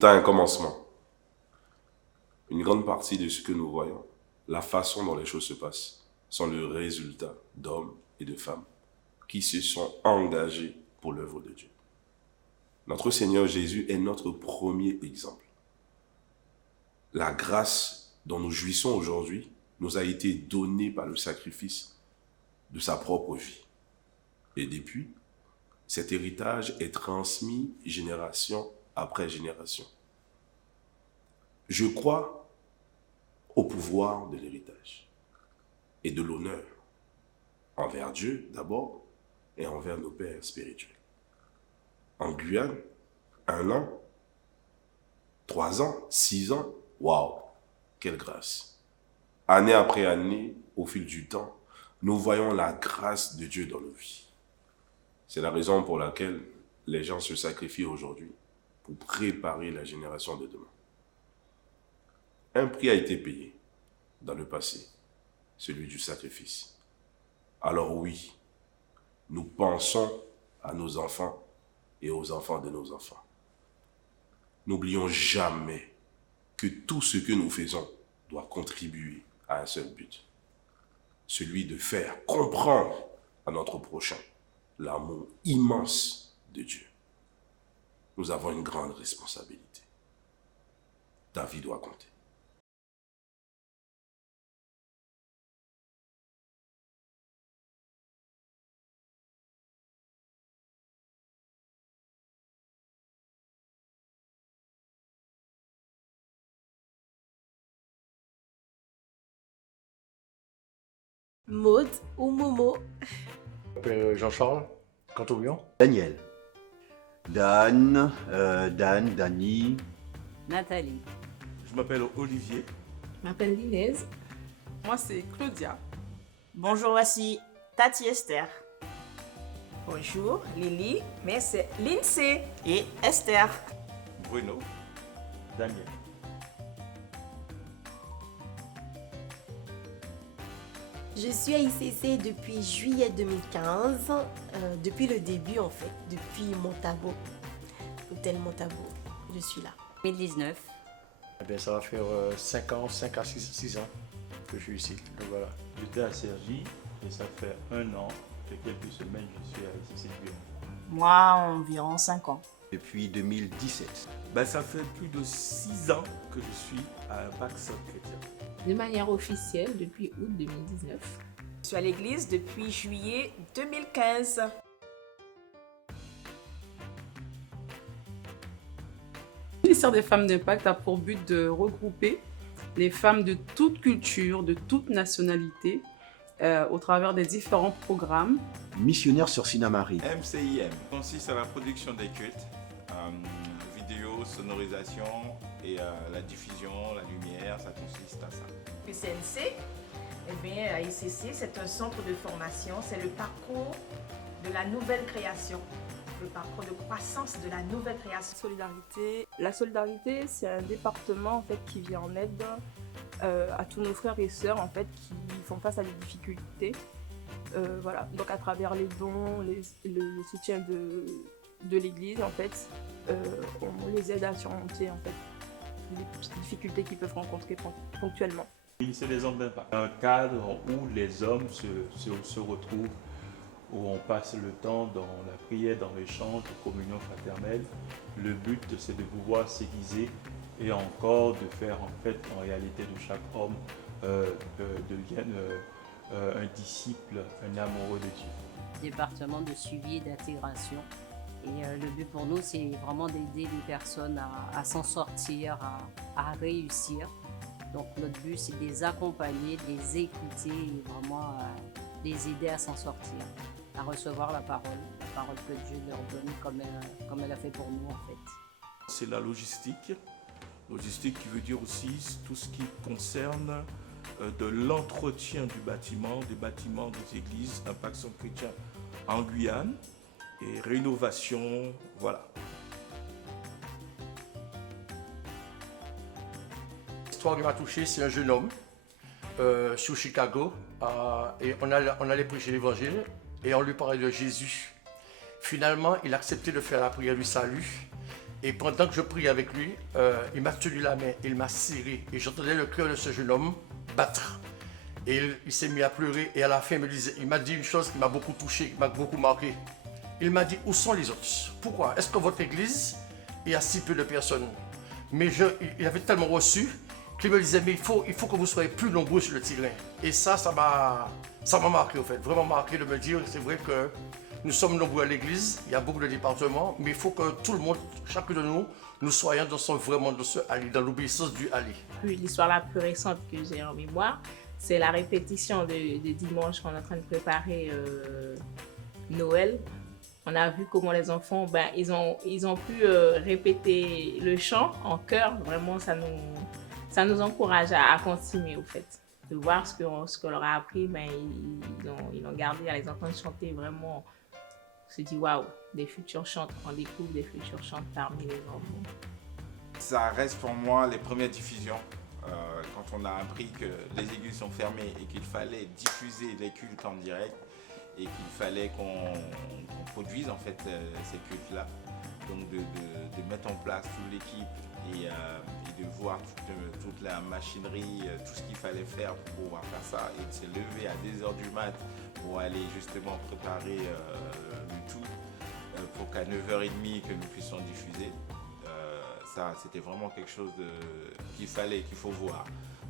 T'as un commencement. Une grande partie de ce que nous voyons, la façon dont les choses se passent, sont le résultat d'hommes et de femmes qui se sont engagés pour l'œuvre de Dieu. Notre Seigneur Jésus est notre premier exemple. La grâce dont nous jouissons aujourd'hui nous a été donnée par le sacrifice de sa propre vie. Et depuis, cet héritage est transmis génération après génération. Je crois au pouvoir de l'héritage et de l'honneur envers Dieu d'abord et envers nos pères spirituels. En Guyane, 1 an, 3 ans, 6 ans, waouh, quelle grâce. Année après année, au fil du temps, nous voyons la grâce de Dieu dans nos vies. C'est la raison pour laquelle les gens se sacrifient aujourd'hui pour préparer la génération de demain. Un prix a été payé dans le passé, celui du sacrifice. Alors oui, nous pensons à nos enfants et aux enfants de nos enfants. N'oublions jamais que tout ce que nous faisons doit contribuer à un seul but, celui de faire comprendre à notre prochain l'amour immense de Dieu. Nous avons une grande responsabilité. Ta vie doit compter. Maud ou Momo. Je m'appelle Jean-Charles Cantouillon. Daniel. Dan, Dani. Nathalie. Je m'appelle Olivier. Je m'appelle Linaise. Moi, c'est Claudia. Bonjour, voici Tati Esther. Bonjour, Lily, mais c'est Lindsay et Esther. Bruno. Daniel. Je suis à ICC depuis juillet 2015, depuis le début en fait, depuis Montabo, l'hôtel Montabo, je suis là. 2019. Eh bien, ça va faire 5 ans, 5 à 6 ans que je suis ici. Donc voilà. J'étais à Cergy et ça fait 1 an et quelques semaines que je suis à ICC Guyane. Moi, environ 5 ans. Depuis 2017. Ça fait plus de 6 ans que je suis à Impact Saint-Chrétien. De manière officielle depuis août 2019. Je suis à l'église depuis juillet 2015. Le ministère des femmes d'Impact a pour but de regrouper les femmes de toute culture, de toute nationalité, au travers des différents programmes. Missionnaire sur Sinamari. MCIM consiste à la production des cultes, vidéo, sonorisation et la diffusion, la lumière, ça consiste à ça. Le CNC, eh bien, à ICC, c'est un centre de formation, c'est le parcours de la nouvelle création, le parcours de croissance de la nouvelle création. Solidarité. La solidarité, c'est un département en fait qui vient en aide à tous nos frères et sœurs en fait qui font face à des difficultés. Voilà. Donc à travers les dons, le soutien de l'église en fait, on les aide à surmonter en fait les petites difficultés qu'ils peuvent rencontrer ponctuellement. Le ministère des hommes d'impact. Un cadre où les hommes se retrouvent, où on passe le temps dans la prière, dans l'échange, la communion fraternelle. Le but, c'est de pouvoir s'aiguiser et encore de faire en fait, en réalité, de chaque homme devienne un disciple, un amoureux de Dieu. Département de suivi et d'intégration. Et le but pour nous, c'est vraiment d'aider les personnes à s'en sortir, à réussir. Donc notre but, c'est de les accompagner, de les écouter et vraiment les aider à s'en sortir, à recevoir la parole que Dieu leur donne comme elle a fait pour nous en fait. C'est la logistique. Logistique qui veut dire aussi tout ce qui concerne de l'entretien du bâtiment, des bâtiments des églises, Impact Saint-Chrétien en Guyane et rénovation, voilà. L'histoire qui m'a touché, c'est un jeune homme sur Chicago et on allait prêcher l'évangile et on lui parlait de Jésus. Finalement, il a accepté de faire la prière du salut Et pendant que je priais avec lui, il m'a tenu la main, il m'a serré. Et j'entendais le cœur de ce jeune homme battre. Et il s'est mis à pleurer. Et à la fin, il m'a dit une chose qui m'a beaucoup touché, qui m'a beaucoup marqué. Il m'a dit, où sont les autres? Pourquoi? Est-ce que votre église, il y a si peu de personnes? Mais il avait tellement reçu qu'il me disait, mais il faut que vous soyez plus nombreux sur le terrain. Et ça m'a marqué, en fait. Vraiment marqué de me dire, c'est vrai que nous sommes nombreux à l'église, il y a beaucoup de départements, mais il faut que tout le monde, chacun de nous soyons vraiment dans ce aller, dans l'obéissance du aller. L'histoire la plus récente que j'ai en mémoire, c'est la répétition de dimanche qu'on est en train de préparer Noël. On a vu comment les enfants, ils ont pu répéter le chant en chœur. Vraiment, ça nous encourage à continuer, au fait. De voir ce qu'on leur a appris, ils l'ont gardé, à les entendre chanter vraiment. On se dit, waouh, des futurs chantres, on découvre des futurs chantres parmi les enfants. Ça reste pour moi les premières diffusions. Quand on a appris que les églises sont fermées et qu'il fallait diffuser les cultes en direct et qu'il fallait qu'on produise en fait ces cultes-là. Donc de mettre en place toute l'équipe et de voir toute la machinerie, tout ce qu'il fallait faire pour pouvoir faire ça et de se lever à 2h du mat pour aller justement préparer le tout pour qu'à 9h30 que nous puissions diffuser. Ça, c'était vraiment quelque chose qu'il faut voir.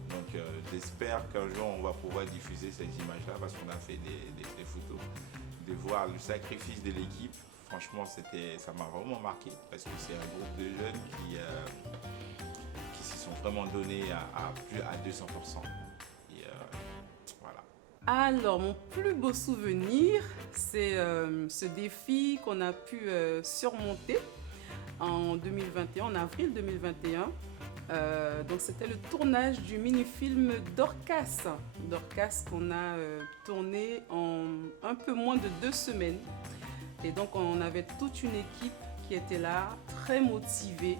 Donc j'espère qu'un jour on va pouvoir diffuser ces images-là parce qu'on a fait des photos. De voir le sacrifice de l'équipe, franchement ça m'a vraiment marqué parce que c'est un groupe de jeunes qui se sont vraiment donnés à 200%. Et, voilà. Alors, mon plus beau souvenir, c'est ce défi qu'on a pu surmonter en 2021, en avril 2021. Donc c'était le tournage du mini-film Dorcas. Dorcas qu'on a tourné en un peu moins de 2 semaines. Et donc on avait toute une équipe qui était là, très motivée.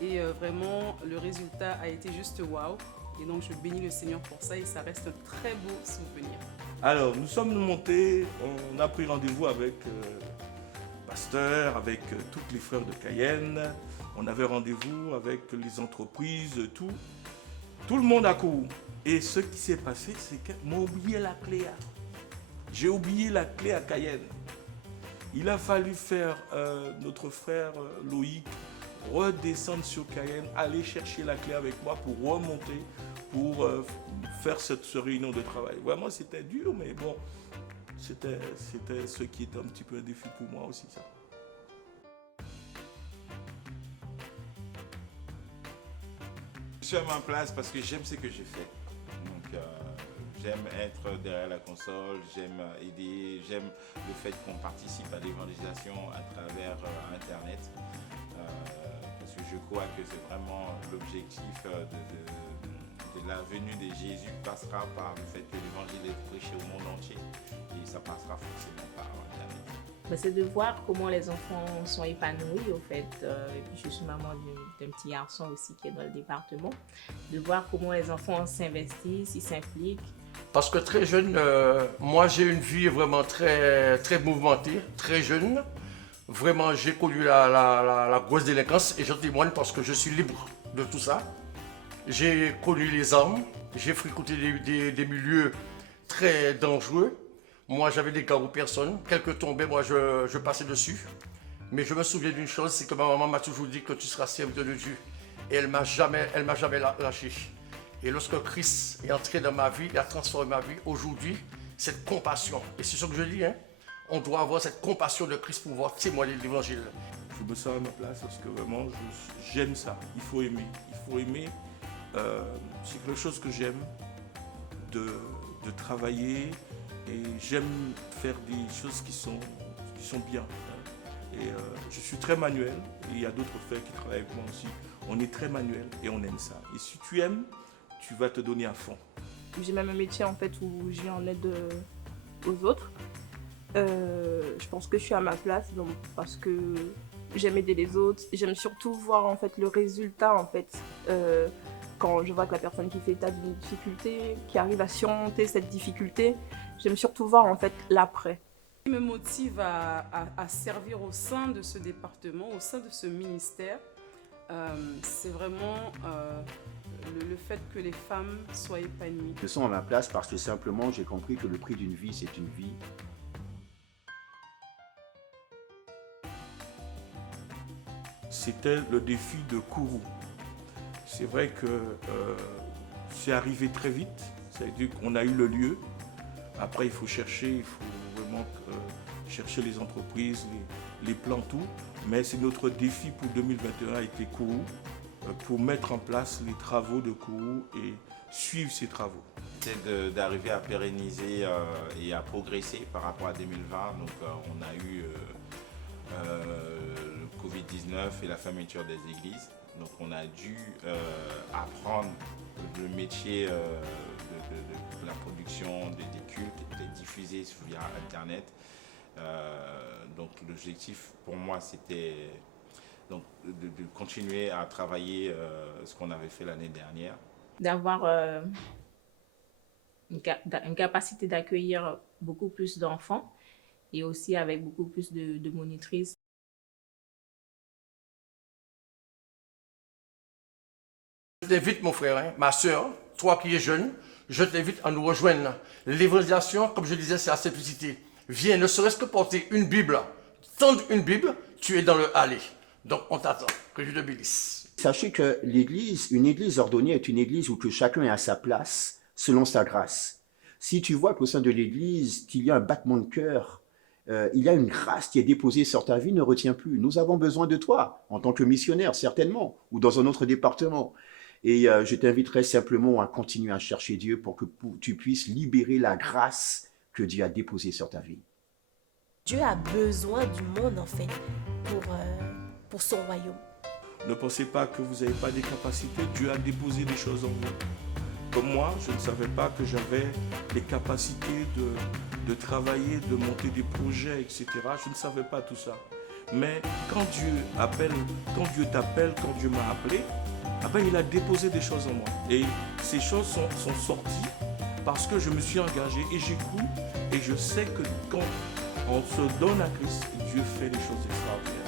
Et vraiment le résultat a été juste waouh. Et donc je bénis le Seigneur pour ça et ça reste un très beau souvenir. Alors nous sommes montés, on a pris rendez-vous avec le pasteur, avec tous les frères de Cayenne. On avait rendez-vous avec les entreprises, tout le monde a couru. Et ce qui s'est passé, c'est que j'ai oublié la clé. J'ai oublié la clé à Cayenne. Il a fallu faire notre frère Loïc redescendre sur Cayenne, aller chercher la clé avec moi pour remonter, pour faire cette réunion de travail. Vraiment, c'était dur, mais bon, c'était ce qui était un petit peu un défi pour moi aussi, ça. Je suis à ma place parce que j'aime ce que je fais. Donc, j'aime être derrière la console, j'aime aider, j'aime le fait qu'on participe à l'évangélisation à travers Internet. Parce que je crois que c'est vraiment l'objectif de la venue de Jésus passera par le fait que l'évangile est prêché au monde entier. Et ça passera forcément par Internet. C'est de voir comment les enfants sont épanouis, au fait. Et puis je suis maman d'un petit garçon aussi qui est dans le département. De voir comment les enfants s'investissent, ils s'impliquent. Parce que très jeune, moi j'ai une vie vraiment très, très mouvementée, très jeune. Vraiment, j'ai connu la grosse délinquance et je témoigne parce que je suis libre de tout ça. J'ai connu les armes, j'ai fréquenté des milieux très dangereux. Moi, j'avais des carreaux personnes. Quelques tombaient, moi, je passais dessus. Mais je me souviens d'une chose, c'est que ma maman m'a toujours dit que tu seras serviteur de Dieu. Et elle m'a jamais lâché. Et lorsque Christ est entré dans ma vie, il a transformé ma vie. Aujourd'hui, cette compassion. Et c'est ce que je dis, hein. On doit avoir cette compassion de Christ pour pouvoir témoigner de l'évangile. Je me sens à ma place parce que vraiment, j'aime ça. Il faut aimer. Il faut aimer. C'est quelque chose que j'aime, de travailler. Et j'aime faire des choses qui sont bien. Et je suis très manuel. Et il y a d'autres frères qui travaillent avec moi aussi. On est très manuel et on aime ça. Et si tu aimes, tu vas te donner à fond. J'ai même un métier en fait où je viens en aide aux autres. Je pense que je suis à ma place donc, parce que j'aime aider les autres. J'aime surtout voir en fait le résultat en fait. Quand je vois que la personne qui fait état d'une difficulté, qui arrive à surmonter cette difficulté, j'aime surtout voir en fait l'après. Ce qui me motive à servir au sein de ce département, au sein de ce ministère, c'est vraiment le fait que les femmes soient épanouies. Je sens à ma place parce que simplement j'ai compris que le prix d'une vie, c'est une vie. C'était le défi de Kourou. C'est vrai que c'est arrivé très vite, c'est-à-dire qu'on a eu le lieu. Après, il faut vraiment chercher les entreprises, les plans, tout. Mais c'est notre défi pour 2021 a été Kourou, pour mettre en place les travaux de Kourou et suivre ces travaux. C'est d'arriver à pérenniser et à progresser par rapport à 2020. Donc on a eu le Covid-19 et la fermeture des églises. Donc on a dû apprendre le métier de la production des cultes, de les diffuser via Internet. Donc l'objectif pour moi c'était de continuer à travailler ce qu'on avait fait l'année dernière. D'avoir une capacité d'accueillir beaucoup plus d'enfants et aussi avec beaucoup plus de monitrices. Je t'invite, mon frère, hein, ma soeur, toi qui es jeune, je t'invite à nous rejoindre. L'évangélisation, comme je disais, c'est la simplicité. Viens, ne serait-ce que porter une Bible, tendre une Bible, tu es dans le aller. Donc, on t'attend. Que Dieu te bénisse. Sachez que une église ordonnée est une église où que chacun est à sa place selon sa grâce. Si tu vois qu'au sein de l'église, qu'il y a un battement de cœur, il y a une grâce qui est déposée sur ta vie, ne retiens plus. Nous avons besoin de toi, en tant que missionnaire, certainement, ou dans un autre département. Et je t'inviterai simplement à continuer à chercher Dieu pour que tu puisses libérer la grâce que Dieu a déposée sur ta vie. Dieu a besoin du monde, en fait, pour son royaume. Ne pensez pas que vous n'avez pas des capacités. Dieu a déposé des choses en vous. Comme moi, je ne savais pas que j'avais les capacités de travailler, de monter des projets, etc. Je ne savais pas tout ça. Mais quand Dieu t'appelle, quand Dieu m'a appelé, il a déposé des choses en moi. Et ces choses sont sorties parce que je me suis engagé et j'ai cru. Et je sais que quand on se donne à Christ, Dieu fait des choses extraordinaires.